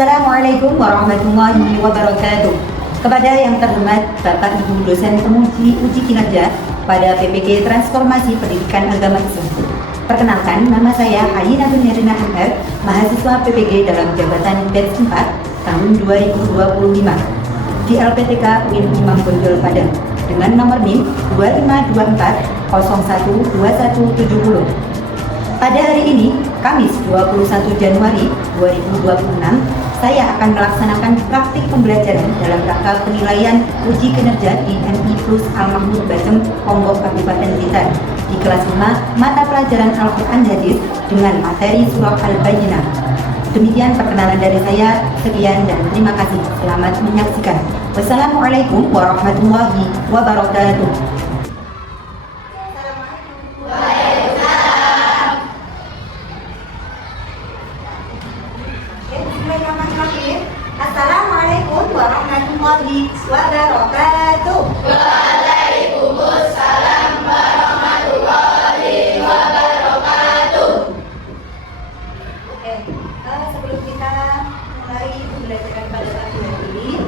Assalamualaikum warahmatullahi wabarakatuh. Kepada yang terhormat Bapak Ibu dosen penguji uji kinerja pada PPG Transformasi Pendidikan Agama Islam. Perkenalkan, nama saya Hayinatul Nirina Anhar, mahasiswa PPG dalam jabatan batch 4 tahun 2025 di LPTK UIN Imam Bonjol Padang dengan nomor NIM 2524012170. Pada hari ini, Kamis 21 Januari 2026, saya akan melaksanakan praktik pembelajaran dalam rangka penilaian uji kinerja di MI Plus Al-Mahmud Bacem, Ponggok, Kabupaten Blitar di kelas 5 mata pelajaran Al-Quran Hadis dengan materi surah Al-Bayyinah. Demikian perkenalan dari saya, sekian dan terima kasih. Selamat menyaksikan. Wassalamualaikum warahmatullahi wabarakatuh. Assalamualaikum warahmatullahi wabarakatuh. Waalaikumsalam warahmatullahi wabarakatuh. Sebelum kita mulai pembelajaran pada pagi hari ini,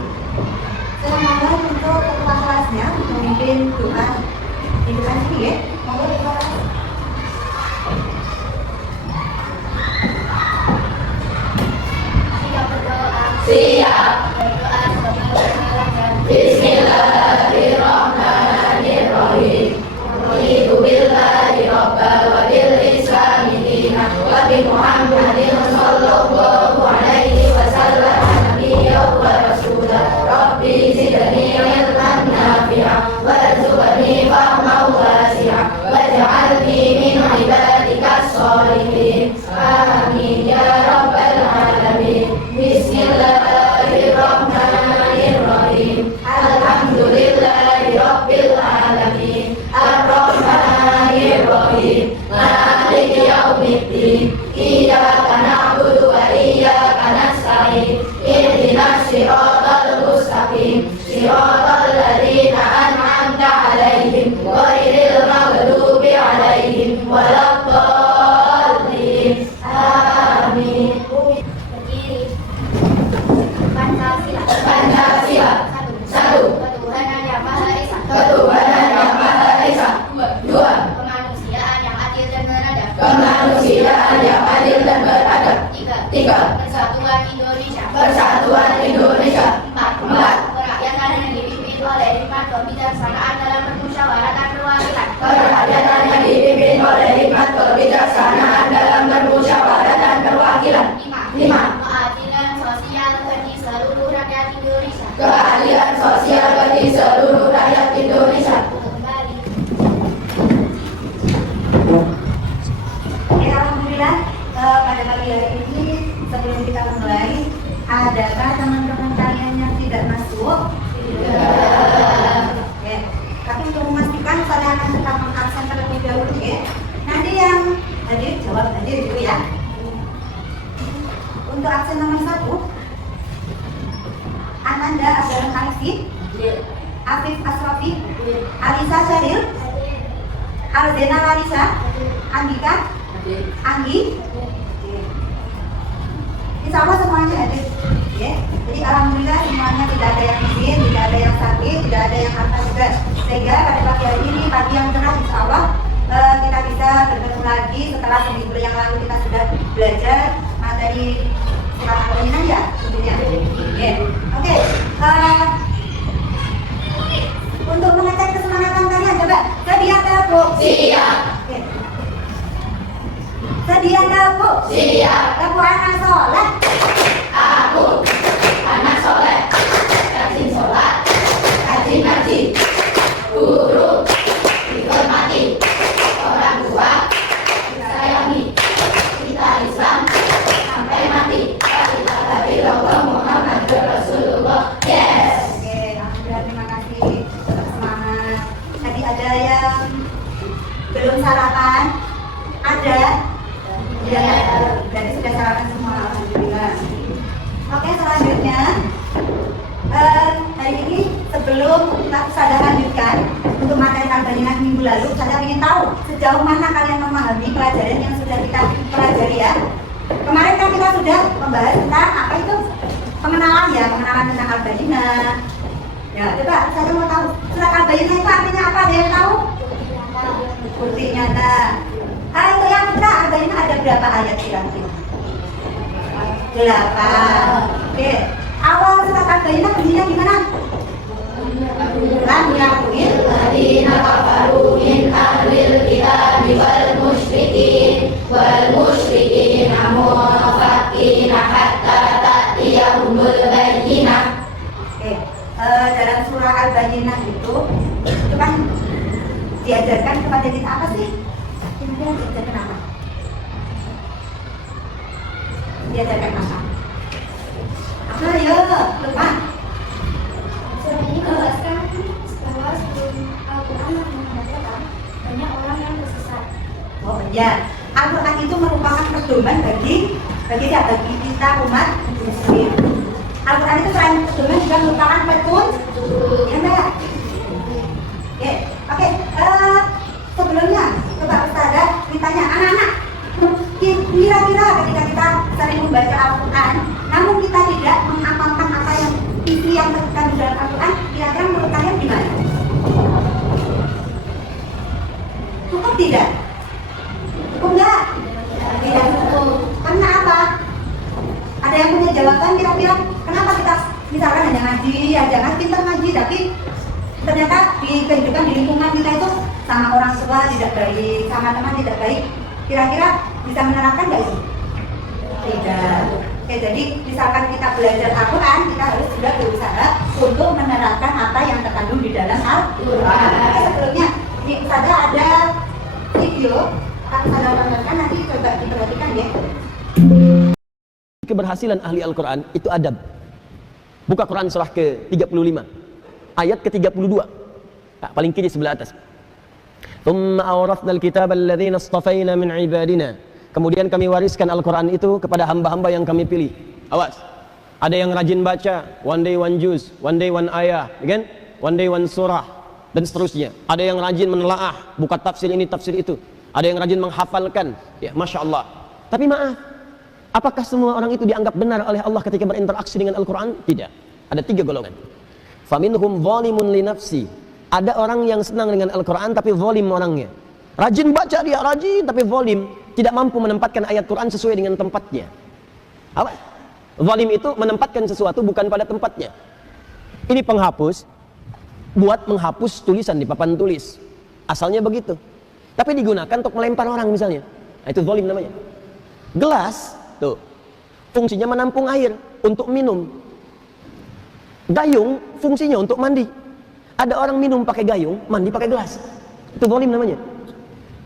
saya mohon untuk ketua kelasnya memimpin doa di depan sini ya. Monggo ketua kelas. Siap berdoa. Siap. Bismillahirrahmanirrahim. Raditu billahi rabban wa bil islami dinan wa bi Muhammadin sallallahu alaihi wasallam nabiyyan wa rasulan. Rabbi zidni ilman nafi'an warzuqni fahman wasi'an waj'alni min ibadikas sholihin. Amin ya rabbal alamin. Bismillahirrahmanirrahim. Alhamdulillahi rabbil alamin. Ar-Rahmanirrahim. Maliki yaumiddin. Iyyaka na'budu wa iyyaka nasta'in. Ihdinas siratal mustaqim. Siratal ladzina an'amta 'alaihim ghairil maghdubi 'alaihim waladdallin. Amin. Berdiri. Pancasila. Satu. Ketuhanan Yang Maha Esa. Ketuhanan Yang Maha Esa. Dua. Kemanusiaan yang adil dan beradab. Kemanusiaan yang adil dan beradab. Tiga. Persatuan Indonesia. Persatuan Indonesia. Empat. Kerakyatan yang dipimpin oleh hikmat kebijaksanaan dalam permusyawaratan perwakilan. Kerakyatan yang dipimpin oleh hikmat kebijaksanaan dalam permusyawaratan perwakilan. Lima. Keadilan sosial bagi seluruh rakyat Indonesia. Keadilan sosial bagi seluruh rakyat Indonesia. Kembali. Alhamdulillah, pada pagi hari ini sebelum kita mulai, adakah teman-teman kalian yang tidak masuk? Ya. Tapi untuk memastikan saya akan tetap mengabsen terlebih dahulu ya. Nanti yang hadir jawab hadir dulu ya. Untuk absen nomor 1, Ananda Abdul Khalisi, Afif Asrafi, Alisa Syaril, Alzena Larisa, Andika, Anggi. Insya Allah semuanya hadir. Ya. Jadi alhamdulillah semuanya tidak ada yang izin, tidak ada yang sakit, tidak ada yang apa juga. Sehingga pada pagi hari ini, pagi yang cerah, insya Allah kita bisa bertemu lagi setelah seminggu yang lalu kita sudah belajar materi surah Al-Bayyinah ya, tentunya. Oke. Untuk mengecek kesemangatan kalian, coba sedia Bu? Siap. Oke. Sedia Bu? Siap. Aku anak sholat. Aku anak soleh, rajin sholat, rajin ngaji, guru dihormati, orang tua disayangi, kita Islam sampai mati. La ilaha illallah Muhammadur Rasulullah. Yes. Oke, alhamdulillah, terima kasih. Tetap semangat. Tadi ada yang belum sarapan? Ada? Ya, berarti sudah sarapan semua. Alhamdulillah. Oke, selanjutnya hari ini sebelum kita sudah lanjutkan untuk materi Al-Bayyinah minggu lalu, saya ingin tahu sejauh mana kalian memahami pelajaran yang sudah kita pelajari ya. Kemarin kan kita sudah membahas tentang apa itu Al-Bayyinah. Ya, coba saya mau tahu surat Al-Bayyinah itu artinya apa? Ada yang tahu? Bukti nyata. Untuk yang putra Al-Bayyinah ada berapa ayat kira-kira? 8. Oke. Awal surat Al-Bayyinah bunyinya gimana? Lam yakunil Ladina kafaru min ahlil kitabi wal musyrikin mufakkina hatta ta'tiyahumul bayyinah. Oke, dalam surah Al-Bayyinah itu kan diajarkan kepada kita apa sih? Kira-kira diajarkan apa? Diajarkan apa? Apa ya? Lupa. Surah ini menjelaskan bahwa sebelum Al-Quran mengatakan banyak orang yang tersesat. Oh iya, Al-Quran itu merupakan pedoman bagi kita umat muslim. Al-Quran itu selain pedoman juga merupakan petunjuk, ya Mbak? Oke. Sebelumnya coba Ustazah ditanya anak-anak, kira-kira ketika kita sering membaca Al-Quran, namun kita tidak mengamalkan apa yang isi yang terkandung dalam Al-Quran, kira-kira menurut kalian gimana? Cukup tidak? Cukup enggak? Tidak cukup. Karena apa? Ada yang punya jawaban kira-kira kenapa kita misalkan hanya ngaji, ya jangan pintar ngaji, tapi ternyata di kehidupan di lingkungan kita itu sama orang tua tidak baik, sama teman tidak baik, kira-kira bisa menerapkan nggak itu? Tidak. Oke, jadi misalkan kita belajar Al-Quran, kita harus juga berusaha untuk menerapkan apa yang terkandung di dalam Al-Quran. Oke, sebelumnya ini saja ada video akan saya tontonkan, nanti coba diperhatikan ya. Keberhasilan ahli Al-Quran itu adab. Buka Quran surah ke-35 ayat ke-32, paling kiri sebelah atas. Thumma awrathnal kitaba alladhina istafaina min ibadina. Kemudian kami wariskan Al-Quran itu kepada hamba-hamba yang kami pilih. Awas, ada yang rajin baca one day one juz, one day one ayah, kan? One day one surah, dan seterusnya. Ada yang rajin menelaah, buka tafsir ini, tafsir itu. Ada yang rajin menghafalkan, ya Masya Allah. Tapi maaf, apakah semua orang itu dianggap benar oleh Allah ketika berinteraksi dengan Al-Quran? Tidak. Ada 3 golongan. Faminhum zalimun li nafsi. Ada orang yang senang dengan Al-Quran tapi zalim orangnya. Rajin baca dia, rajin tapi zalim, tidak mampu menempatkan ayat Quran sesuai dengan tempatnya. Apa? Zalim itu menempatkan sesuatu bukan pada tempatnya. Ini penghapus, buat menghapus tulisan di papan tulis. Asalnya begitu. Tapi digunakan untuk melempar orang misalnya. Nah, itu zalim namanya. Gelas, tuh, fungsinya menampung air untuk minum. Gayung fungsinya untuk mandi. Ada orang minum pakai gayung, mandi pakai gelas. Itu zalim namanya.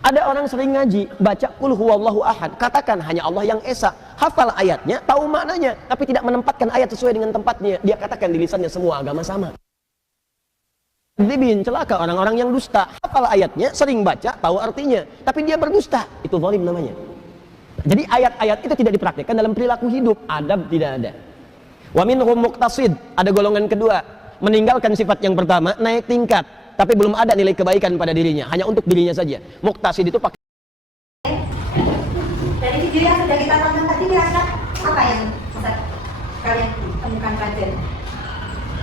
Ada orang sering ngaji, baca qul huwallahu ahad, katakan hanya Allah yang esa, hafal ayatnya, tahu maknanya, tapi tidak menempatkan ayat sesuai dengan tempatnya. Dia katakan di lisannya semua agama sama. Dibin, celaka orang-orang yang dusta, hafal ayatnya, sering baca, tahu artinya, tapi dia berdusta. Itu zalim namanya. Jadi ayat-ayat itu tidak dipraktikkan dalam perilaku hidup, adab tidak ada. Wa minhum muqtasid, ada golongan kedua, meninggalkan sifat yang pertama, naik tingkat, tapi belum ada nilai kebaikan pada dirinya, hanya untuk dirinya saja. Muqtasid itu pakai. Dari video yang sudah kita tonton tadi, kira-kira apa yang bisa kalian temukan pelajaran?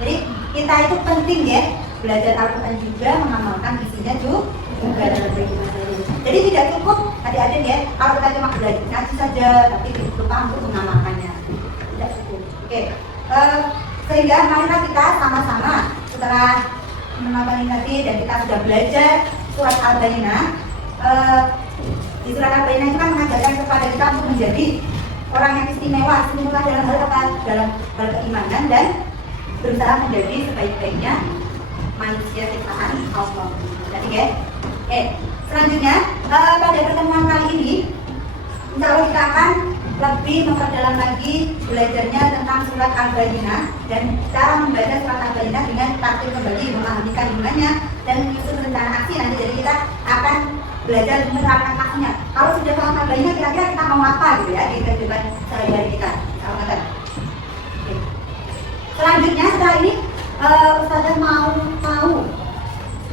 Jadi kita itu penting ya, belajar Al-Quran juga, mengamalkan isinya juga. Jadi tidak cukup adik-adik ya, kalau kita cuma belajar ngaji saja, tapi lupa untuk mengamalkannya. Tidak cukup. Oke, sehingga marilah kita sama-sama setelah menonton ini tadi dan kita sudah belajar surat Al-Bayyinah. Di surat Al-Bayyinah itu kan mengajarkan kepada kita untuk menjadi orang yang istimewa dalam hal apa? Dalam hal keimanan dan berusaha menjadi sebaik-baiknya manusia ciptaan Allah. Jadi ya. Selanjutnya pada pertemuan kali ini, insya Allah kita akan lebih memperdalam lagi belajarnya tentang surat Al-Bayyinah dan cara membaca surat Al-Bayyinah dengan takdir kembali, memahami kandungannya dan menyusun rencana aksi. Nanti jadi kita akan belajar menerapkan aksinya. Kalau sudah paham Al-Bayyinah, kira-kira kita mau apa gitu ya di kehidupan sehari-hari kita. Selanjutnya setelah ini Ustazah mau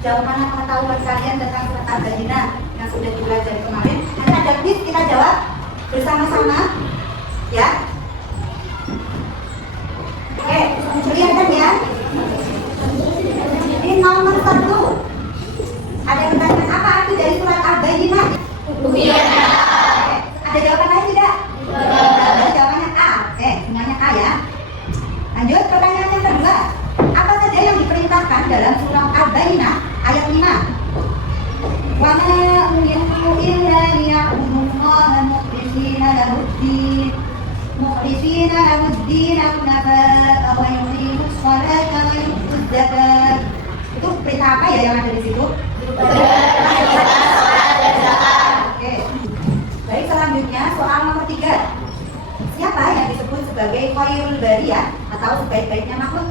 sejauh mana pengetahuan kalian tentang surat Al-Bayyinah yang sudah dipelajari kemarin. Nanti ada quiz, kita jawab bersama-sama ya. Kelihatan ya الذين كفروا ويقيموا الصلاة ويؤتوا الزكاة. Itu perintah apa ya yang ada di situ? Oke. Baik, selanjutnya soal nomor 3. Siapa yang disebut sebagai khairul bariyah atau sebaik-baiknya makhluk?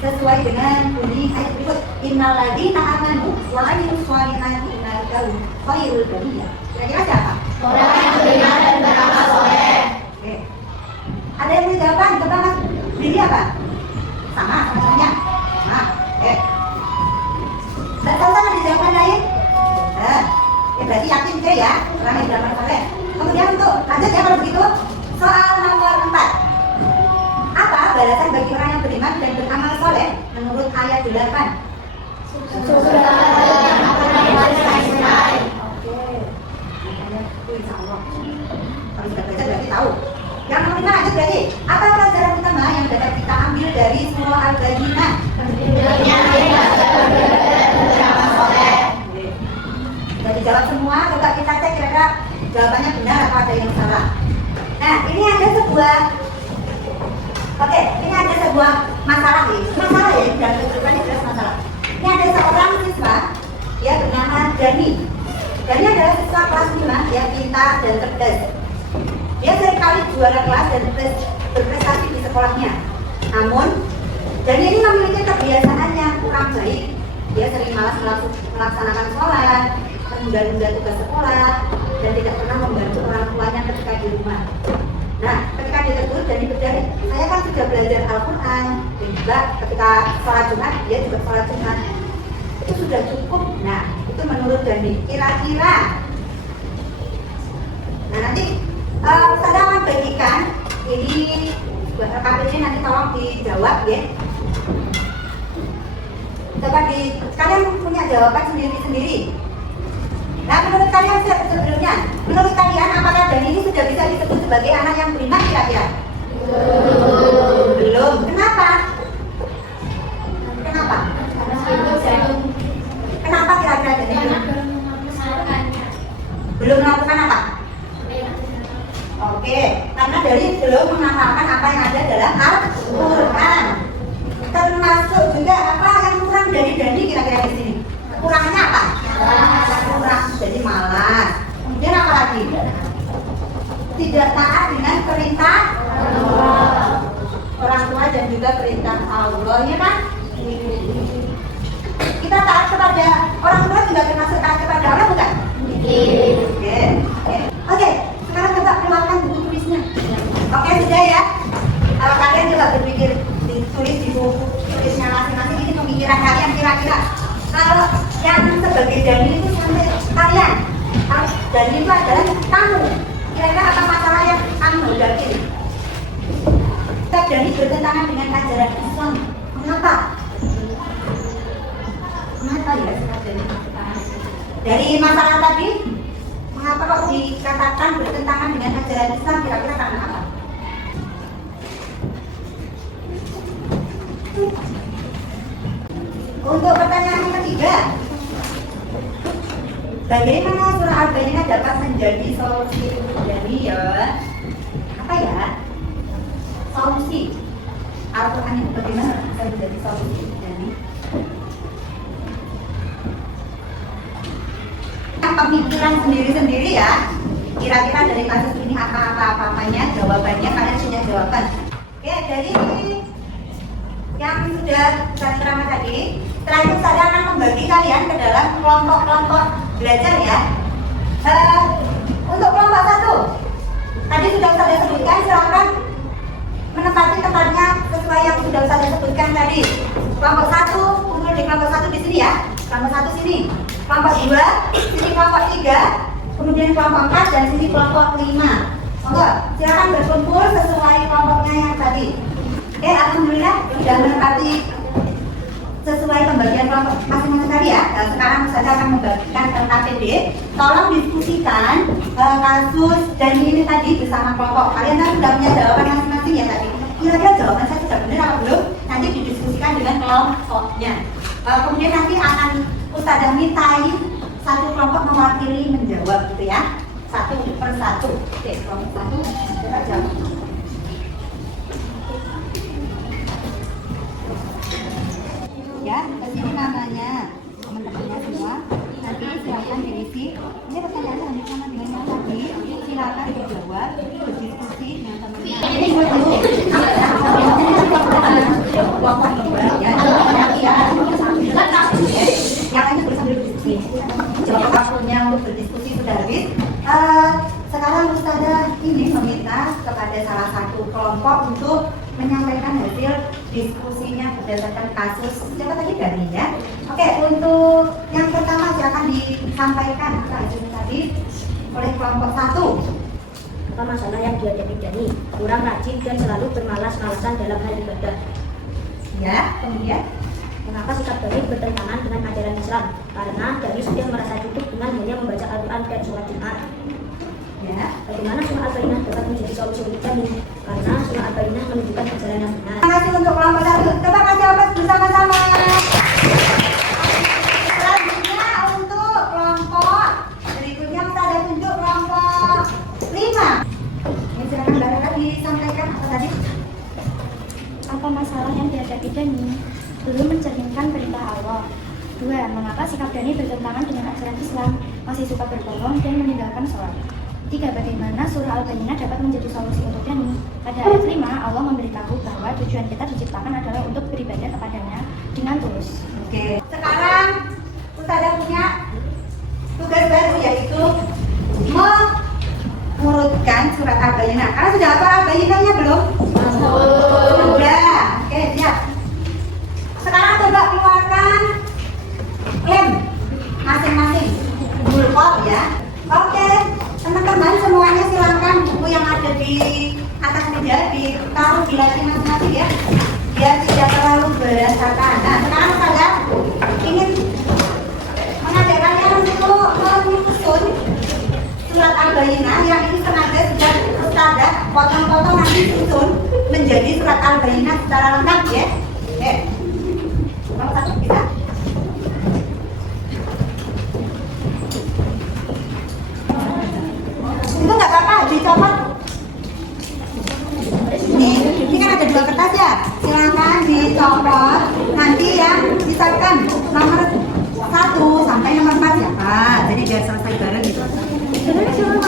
Sesuai dengan bunyi ayat berikut, innal ladzina amanu wa 'amilus shalihati ulaika hum khairul bariyah. Kira-kira siapa? Orang yang beriman dan beramal soleh. Oke. Ada yang mau jawaban? Coba Mas Billy apa? Sama semuanya. Nah, oke. Tidak tahu kan ada jawaban lain? Ya berarti yakin deh ya, orang yang beramal soleh. Kemudian untuk lanjut ya kalau begitu, soal nomor 4. Apa balasan bagi orang yang beriman dan beramal soleh menurut ayat 8? Oke. Insya Allah. Kalau sudah belajar berarti tahu. Yang nomor 5 lanjut berarti, apa pelajaran utama yang dapat kita ambil dari surah Al-Baqarah? Sudah dijawab semua, coba kita cek kira-kira jawabannya benar atau ada yang salah. Nah, ini ada sebuah masalah nih. Masalah ya, dan kebetulan jelas masalah. Ini ada seorang siswa, dia bernama Dani. Dani adalah siswa kelas 5, dia pintar dan cerdas. Dia seringkali juara kelas dan berprestasi di sekolahnya. Namun, Dani ini memiliki kebiasaan yang kurang baik. Dia sering malas melaksanakan sholat, menunda-nunda tugas sekolah, dan tidak pernah membantu orang tuanya ketika di rumah. Nah, ketika ditegur Dani berdalih, saya kan sudah belajar Al-Quran, dan juga ketika sholat Jumat, dia juga sholat Jumat. Itu sudah cukup. Nah, itu menurut Dani. Kira-kira. Nah, nanti saya akan bagikan ini buat rekamannya, nanti tolong dijawab ya. Coba kalian punya jawaban sendiri-sendiri. Nah, menurut kalian sebelumnya, menurut kalian apakah Dani ini sudah bisa disebut sebagai anak yang beriman kira-kira? Belum. Kenapa? Kenapa kira-kira Dani belum melakukan apa? Oke, karena Dani belum menghafalkan apa yang ada dalam Al-Quran. Termasuk juga apa yang kurang dari Dani kira-kira di sini? Kekurangannya apa? Kurang, jadi malas. Kemudian apa lagi? Tidak taat dengan perintah orang tua dan juga perintah Allah, ya kan? Kita taat kepada orang tua juga termasuk taat kepada Allah, bukan? Oke. Sekarang coba keluarkan buku tulisnya. Oke, sudah ya. Kalau kalian juga berpikir ditulis di buku tulisnya masing-masing, ini pemikiran kalian kira-kira. Kalau yang sebagai Dani itu sampai kalian, kalau Dani itu adalah kamu, kira-kira apa masalah yang kamu hadapi? Dani bertentangan dengan ajaran Islam. Mengapa? Mengapa ya Dani? Dari masalah tadi, mengapa kok dikatakan bertentangan dengan ajaran Islam? Kira-kira karena apa? Untuk pertanyaan yang ketiga, bagaimana surah Al-Baqarah dapat menjadi solusi Dani ya? Apa ya? Solusi Al-Quran itu bagaimana bisa menjadi solusi Dani? Pemikiran sendiri-sendiri ya. Kira-kira dari kasus ini apa-apanya, jawabannya kalian punya jawaban. Oke, dari yang sudah saya terangkan tadi, setelah itu saya akan membagi kalian ke dalam kelompok-kelompok belajar ya. Untuk kelompok 1, tadi sudah saya sebutkan, silakan menempati tempatnya sesuai yang sudah saya sebutkan tadi. Kelompok 1, kumpul di kelompok 1 di sini ya. Kelompok 1 sini. Kelompok 2, sini kelompok 3, kemudian kelompok 4 dan sini kelompok 5. Monggo, silakan berkumpul sesuai kelompoknya yang tadi. Oke, alhamdulillah sudah menempati sesuai pembagian kelompok masing-masing tadi ya. Nah, sekarang saya akan membagikan ke KPD. Tolong diskusikan kasus dan ini tadi bersama kelompok. Kalian kan sudah punya jawaban masing-masing ya tadi. Kira-kira jawaban saya sudah benar atau belum? Nanti didiskusikan dengan kelompoknya. Kemudian nanti akan Ustazah mintai satu kelompok mewakili menjawab gitu ya. 1 per 1. Oke, kelompok 1 kita jawab. Hafiz. Sekarang Ustazah ini meminta kepada salah satu kelompok untuk menyampaikan hasil diskusinya berdasarkan kasus siapa tadi dari ya. Oke, untuk yang pertama silakan disampaikan hasilnya tadi oleh kelompok 1. Apa masalah yang dihadapi Dani? Kurang rajin dan selalu bermalas-malasan dalam hal ibadah. Ya, kemudian Mengapa sikap Dani bertentangan dengan ajaran Islam? Karena Dani sudah merasa cukup dengan hanya membaca Al-Quran dan sholat Jumat. ya. Bagaimana surah Al-Bayyinah dapat menjadi solusi untuk Dani? Karena surah Al-Bayyinah menunjukkan jalan yang benar. Terima kasih untuk kelompok 1. Coba kasih aplaus bersama-sama. Selanjutnya untuk kelompok berikutnya kita ada tunjuk kelompok 5. Ini silakan Mbak Rera disampaikan apa tadi? Apa masalah yang dihadapi Dani? Belum mencerminkan perintah Allah. 2. Mengapa sikap Dani bertentangan dengan ajaran Islam? Masih suka berbohong dan meninggalkan sholat. 3. Bagaimana surah Al-Bayyinah dapat menjadi solusi untuk Dani? Pada ayat 5, Allah memberitahu bahwa tujuan kita diciptakan adalah untuk beribadah kepadanya dengan tulus. Oke. Sekarang Ustazah punya tugas baru yaitu mengurutkan surat Al-Bayyinah. Karena sudah apa Al-Bayyinahnya belum? Sudah. Oke, siap. Sekarang coba keluarkan klaim masing-masing. Bulpot ya. Oke, teman-teman semuanya silakan buku yang ada di atas meja ditaruh di layar masing-masing ya. Biar tidak terlalu berantakan. Nah, sekarang saya ingin mengajak kalian untuk menyusun surat Al-Bayyinah yang ini sengaja sudah Ustazah potong-potong nanti susun menjadi surat Al-Bayyinah secara lengkap ya. Oke. Nomor 1 bisa. Itu nggak apa-apa, dicopot. Ini kan ada 2 kertas ya. Silakan dicopot. Nanti yang sisakan nomor 1 sampai nomor 4 ya Pak. Jadi biar selesai bareng gitu.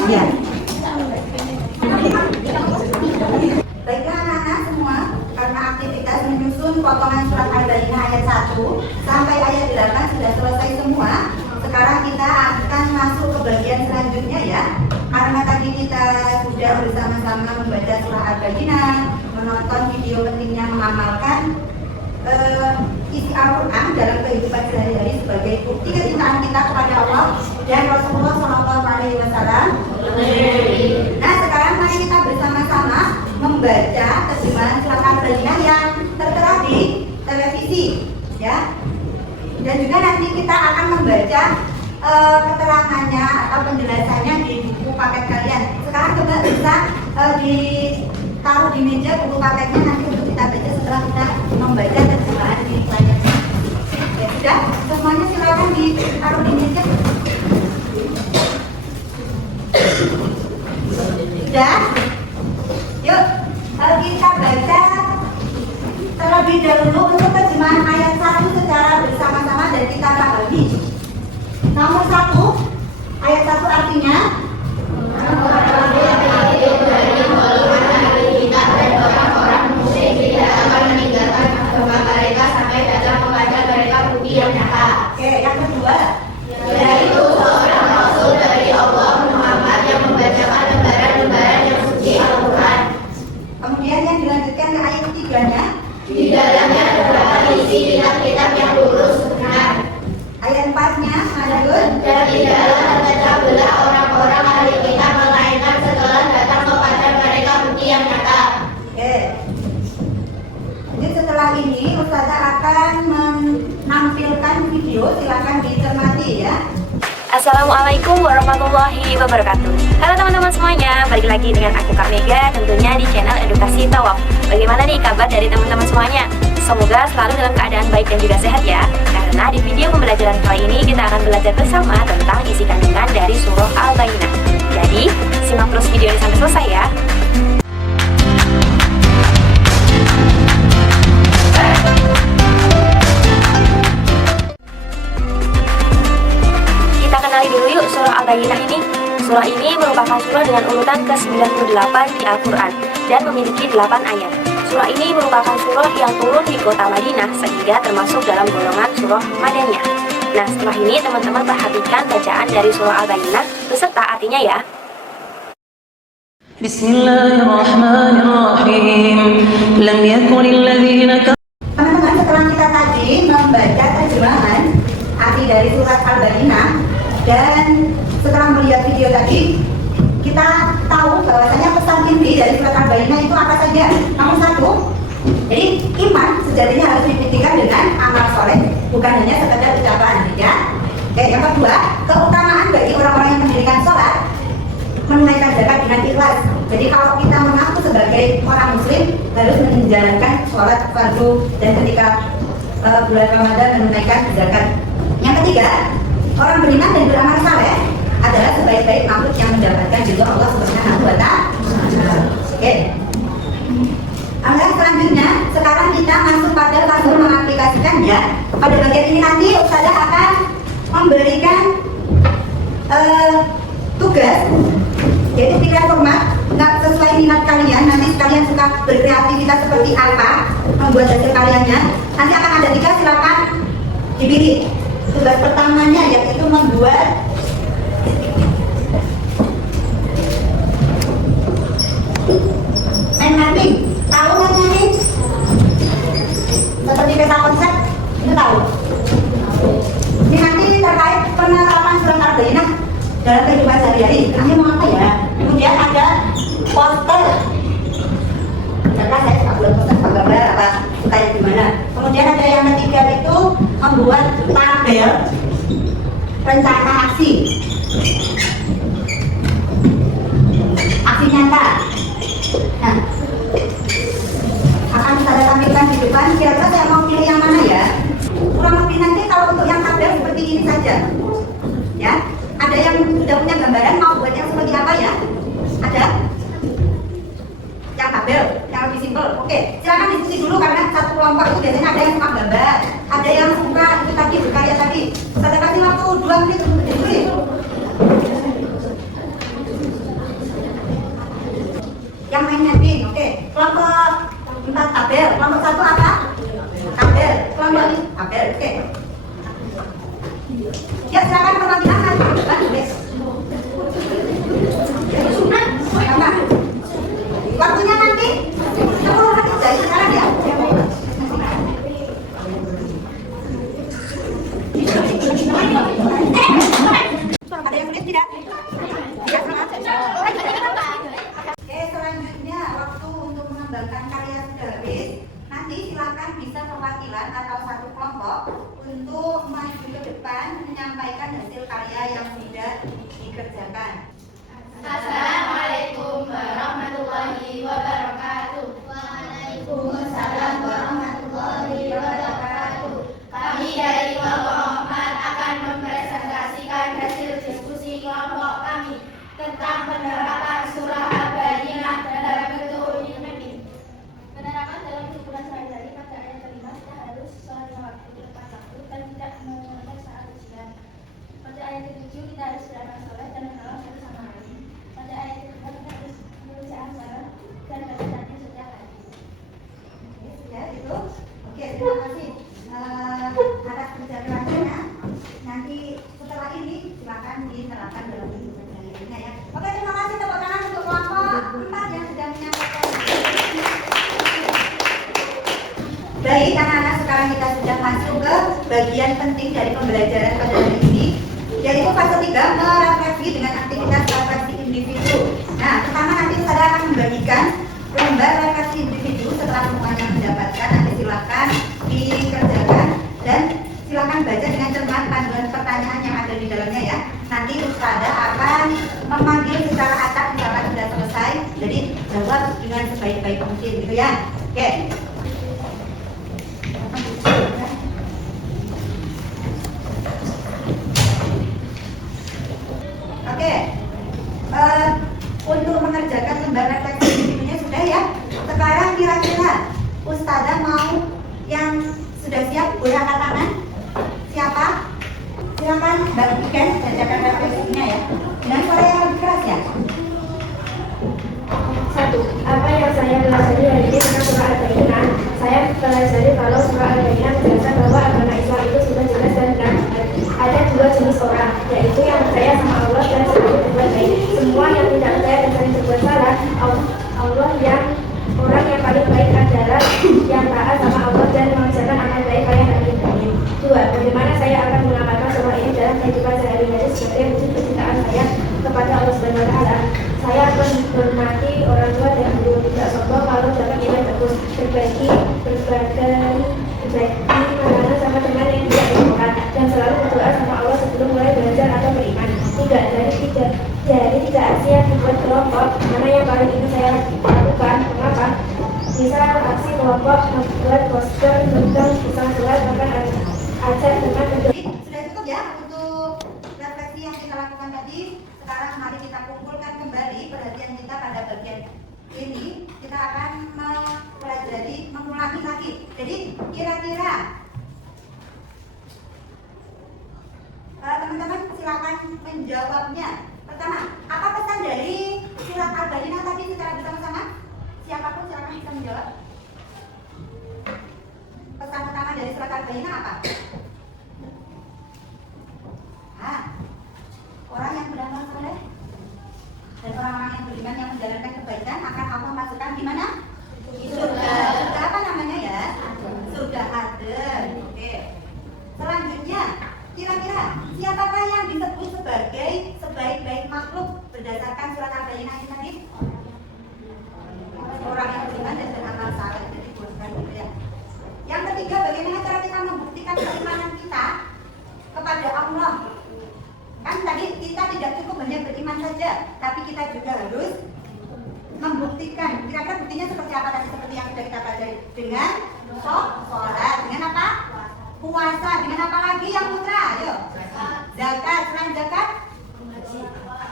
Iya. Baiklah anak-anak semua, karena aktivitas menyusun potongan surat Al-Bayyinah ayat 1 sampai ayat 8 sudah selesai semua. Sekarang kita akan masuk ke bagian selanjutnya ya. Karena tadi kita sudah bersama-sama membaca surah Al-Bayyinah, menonton video pentingnya mengamalkan isi Al-Quran dalam kehidupan sehari-hari sebagai bukti kecintaan kita kepada Allah dan Rasulullah SAW. Nah sekarang mari kita bersama-sama membaca terjemahan surat Al-Bayyinah yang tertera di televisi ya. Dan juga nanti kita akan membaca keterangannya atau penjelasannya di buku paket kalian. Sekarang coba bisa ditaruh di meja buku paketnya nanti untuk kita baca setelah kita membaca terjemahan di layar. Ya sudah, semuanya silakan ditaruh di meja. Sudah? Yuk, kita baca terlebih dahulu untuk terjemahan ayat 1 secara bersama-sama dan kita pahami. Nomor 1, ayat 1 artinya Oke, yang kedua yaitu seorang rasul dari Allah Muhammad yang membacakan lembaran-lembaran yang suci Al-Quran. Kemudian yang dilanjutkan ke ayat 3-nya, di dalamnya terdapat isi kitab-kitab yang lurus benar. Ayat 4-nya, lanjut. Dan tidaklah terpecah belah orang-orang ahli kitab melainkan setelah datang kepada mereka bukti yang nyata. Oke. Jadi setelah ini Ustazah akan menampilkan video, silakan dicermati ya. Assalamualaikum warahmatullahi wabarakatuh. Halo teman-teman semuanya, balik lagi dengan aku Kak Mega tentunya di channel Edukasi Tawaf. Bagaimana nih kabar dari teman-teman semuanya? Semoga selalu dalam keadaan baik dan juga sehat ya. Karena di video pembelajaran kali ini kita akan belajar bersama tentang isi kandungan dari surah Al-Bayyinah. Jadi, simak terus video ini sampai selesai ya. Kita kenali dulu yuk surah Al-Bayyinah ini. Surah ini merupakan surah dengan urutan ke-98 di Al-Quran dan memiliki 8 ayat. Surah ini merupakan surah yang turun di kota Madinah sehingga termasuk dalam golongan surah Madaniyah. Nah, setelah ini teman-teman perhatikan bacaan dari surah Al-Bayyinah beserta artinya ya. Bismillahirrahmanirrahim. Lam yakunil ladzina Teman-teman, setelah kita tadi membaca terjemahan arti dari surat Al-Bayyinah dan setelah melihat video tadi, kita tahu bahwasanya pesan inti dari surat Al-Bayyinah itu apa saja. Nomor satu, jadi iman sejatinya harus dibuktikan dengan amal soleh, bukan hanya sekedar ucapan, ya. Oke, yang kedua, keutamaan bagi orang-orang yang mendirikan sholat, menunaikan zakat dengan ikhlas. Jadi kalau kita mengaku sebagai orang muslim harus menjalankan sholat fardu dan ketika bulan Ramadan menunaikan zakat. Yang ketiga, orang beriman dan beramal saleh adalah sebaik-baik makhluk yang mendapatkan ridho Allah Subhanahu wa Ta'ala. Oke. Selanjutnya, sekarang kita masuk pada fase mengaplikasikannya. Pada bagian ini nanti Ustazah akan memberikan tugas, yaitu pilihan format nggak sesuai minat kalian. Nanti kalian suka berkreativitas seperti apa membuat hasil karyanya. Nanti akan ada 3, silakan dipilih. Tugas pertamanya yaitu membuat mind mapping. Tahu mind mapping? Seperti peta konsep, itu tahu. Ini nanti terkait penerapan surat Al-Bayyinah dalam kehidupan sehari-hari. Ini mau apa ya? Kemudian ada poster. Karena saya suka buat poster gambar apa kayak gimana. Kemudian ada yang ketiga itu membuat tabel rencana aksi nyata. Nah, akan saya tampilkan di depan. Kira-kira saya mau pilih yang mana ya? Kurang lebih nanti kalau untuk yang tabel seperti ini saja, ya. Ada yang sudah punya gambaran mau buat yang seperti apa ya? Ada? Yang tabel, yang lebih simpel. Oke, silakan diskusi dulu karena satu kelompok itu biasanya ada yang suka gambar, ada yang suka itu tadi berkarya tadi. Saya kasih waktu 2 menit untuk diskusi. Yang main mapping, oke. Kelompok 4 tabel, kelompok 1 apa? Tabel, kelompok ini tabel, oke. Ya silakan perwakilan waktunya nanti 10 menit dari sekarang ya. Ada yang tulis tidak? Tidak, selamat. Oke, selanjutnya waktu untuk mengembangkan karya sudah habis. Nanti silakan bisa perwakilan atau satu kelompok untuk maju ke depan menyampaikan hasil karya yang sudah dikerjakan. Assalamualaikum warahmatullahi wabarakatuh. Waalaikumsalam warahmatullahi wabarakatuh. Kami dari kelompok 4 akan mempresentasikan hasil diskusi kelompok kami tentang penerapan surah Al-Bayyinah dalam bentuk mapping. Penerapan dalam kehidupan sehari-hari pada ayat kelima kita harus sholat 5 waktu tepat waktu dan tidak mengulangi saat ujian. Pada ayat ke-7 kita harus beramal soleh dan menolong satu sama lain. Pada ayat ke-8 kita harus membaca Al-Quran dan bacanya setiap hari. Ya itu. Oke, terima kasih atas kerja kerasnya. Nanti setelah ini silakan diterapkan dalam kehidupan sehari-harinya ya. Oke, terima kasih, tepuk tangan untuk kelompok 4 yang sudah menyampaikan. Baik, anak-anak, sekarang kita sudah masuk ke bagian penting dari pembelajaran pada hari ini, yaitu fase 3, merefleksi dengan aktivitas refleksi individu. Nah, pertama nanti saya akan membagikan lembar refleksi individu. Setelah semuanya mendapatkan, nanti silakan dikerjakan dan silakan baca dengan cermat panduan pertanyaan yang ada di dalamnya ya. Nanti Ustazah akan memanggil secara acak misalkan sudah selesai, jadi jawab dengan sebaik-baik mungkin gitu ya. Oke. Oke. Untuk mengerjakan lembar refleksi individunya sudah ya. Sekarang kira-kira Ustazah mau yang sudah siap boleh angkat tangan? Siapa? Silakan Mbak Iken bacakan refleksinya ya. Dengan suara yang lebih keras ya. 1. Apa yang saya pelajari hari ini tentang surah Al-Bayyinah? Saya pelajari kalau surah Al-Bayyinah menjelaskan bahwa agama Islam itu sudah jelas dan benar. yaitu yang percaya sama Allah dan selalu berbuat baik. Semua yang tidak percaya dan sering berbuat salah, Allah yang orang yang paling baik adalah yang taat sama Allah dan mengerjakan amal baik kalian hari ini. 2. Bagaimana saya akan mengamalkan semua ini dalam kehidupan sehari-hari sebagai wujud kecintaan saya kepada Allah Subhanahu wa Ta'ala. Saya akan menghormati orang tua dan guru, tidak sombong kalau dapat nilai bagus, berbagi mengenal sama teman yang tidak berdoa, dan selalu berdoa sama Allah sebelum mulai belajar atau beriman. 3. Dari tidak aksi dibuat kelompok, mana yang paling ingin saya lakukan, mengapa? Misal aksi kelompok membuat poster tentang pisang surat, bahkan ajak teman untuk. Sudah cukup ya untuk refleksi yang kita lakukan tadi. Sekarang mari kita kumpulkan kembali perhatian kita pada bagian ini. Kita akan mempelajari, mengulangi lagi. Jadi kira-kira teman-teman silakan menjawabnya. Pertama, apa pesan dari surat Al-Bayyinah tadi secara bersama-sama? Siapapun silakan bisa menjawab. Pesan pertama dari surat Al-Bayyinah apa? Orang yang beramal soleh dan orang-orang yang beriman yang menjalankan kebaikan akan Allah masukkan di mana? Surga. Surga apa namanya ya? Surga Aden. Oke. Selanjutnya, kira-kira siapakah yang disebut sebagai sebaik-baik makhluk berdasarkan surat Al-Bayyinah ini tadi? Orang yang beriman dan beramal saleh. Jadi bukan gitu ya. Yang ketiga, bagaimana cara kita membuktikan keimanan kita kepada Allah? Kan tadi kita tidak cukup hanya beriman saja, tapi kita juga harus membuktikan. Kira-kira buktinya seperti apa tadi? Seperti yang sudah kita pelajari. Dengan sholat, dengan apa? Puasa, dengan apa lagi yang putra? Ayo. Zakat, selain zakat,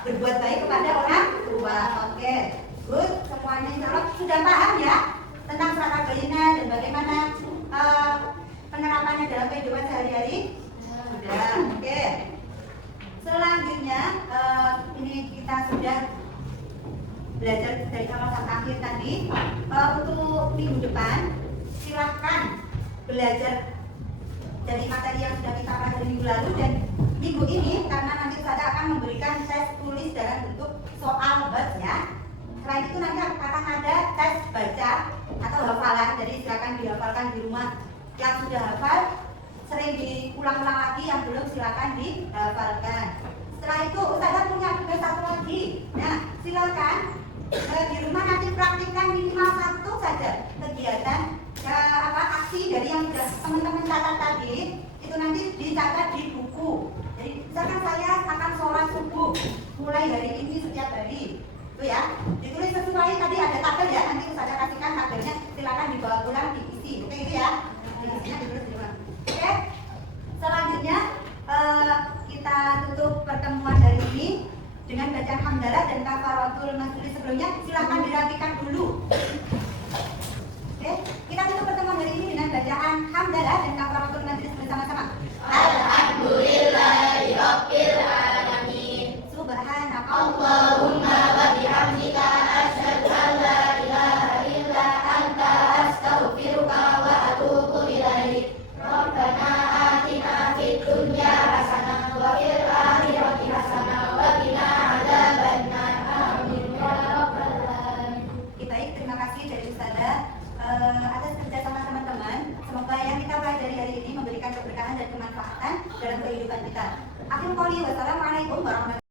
berbuat baik kepada orang tua. Oke, good. Semuanya insya Allah sudah paham ya tentang surat Al-Bayyinah dan bagaimana penerapannya dalam kehidupan sehari-hari. Sudah, oke. Selanjutnya, ini kita sudah belajar dari awal sampai akhir tadi. Untuk minggu depan, silahkan belajar dari materi yang sudah kita pelajari minggu lalu, dan minggu ini karena nanti saya akan memberikan tes tulis dalam bentuk soal ya. Selain itu nanti akan ada tes baca atau hafalan, jadi silakan dihafalkan di rumah. Yang sudah hafal sering diulang-ulang lagi, yang belum silakan dihafalkan. Setelah itu Ustazah punya tugas satu lagi. Nah, silakan di rumah nanti praktikkan minimal satu saja kegiatan aksi dari yang sudah teman-teman catat tadi. Itu nanti dicatat di buku. Jadi misalkan saya akan sholat subuh mulai hari ini setiap hari, itu ya ditulis sesuai tadi ada tabel ya. Nanti Ustazah kasihkan tabelnya, silakan dibawa pulang diisi. Oke itu ya. Diisinya ditulis di rumah. Oke. Selanjutnya kita tutup pertemuan hari ini dengan bacaan hamdalah dan kafaratul majlis sebelumnya. Silakan dirapikan dulu. Oke, kita tutup pertemuan hari ini dengan bacaan hamdalah dan kafaratul majlis bersama-sama. Alhamdulillahirabbil alamin. Subhanaka Allahumma wa bihamdika asyhadu an la ilaha illa anta astaghfiruka wa atubu ilaik. Rabbana atina fid dunya hasanah wa fil akhirati hasanah wa qina adzabannar. Amin ya rabbal alamin. Baik, terima kasih dari Ustazah atas kerjasama teman-teman. Semoga yang kita pelajari hari ini memberikan keberkahan dan kemanfaatan dalam kehidupan kita. Akhirul qouli wassalamualaikum warahmatullahi wabarakatuh.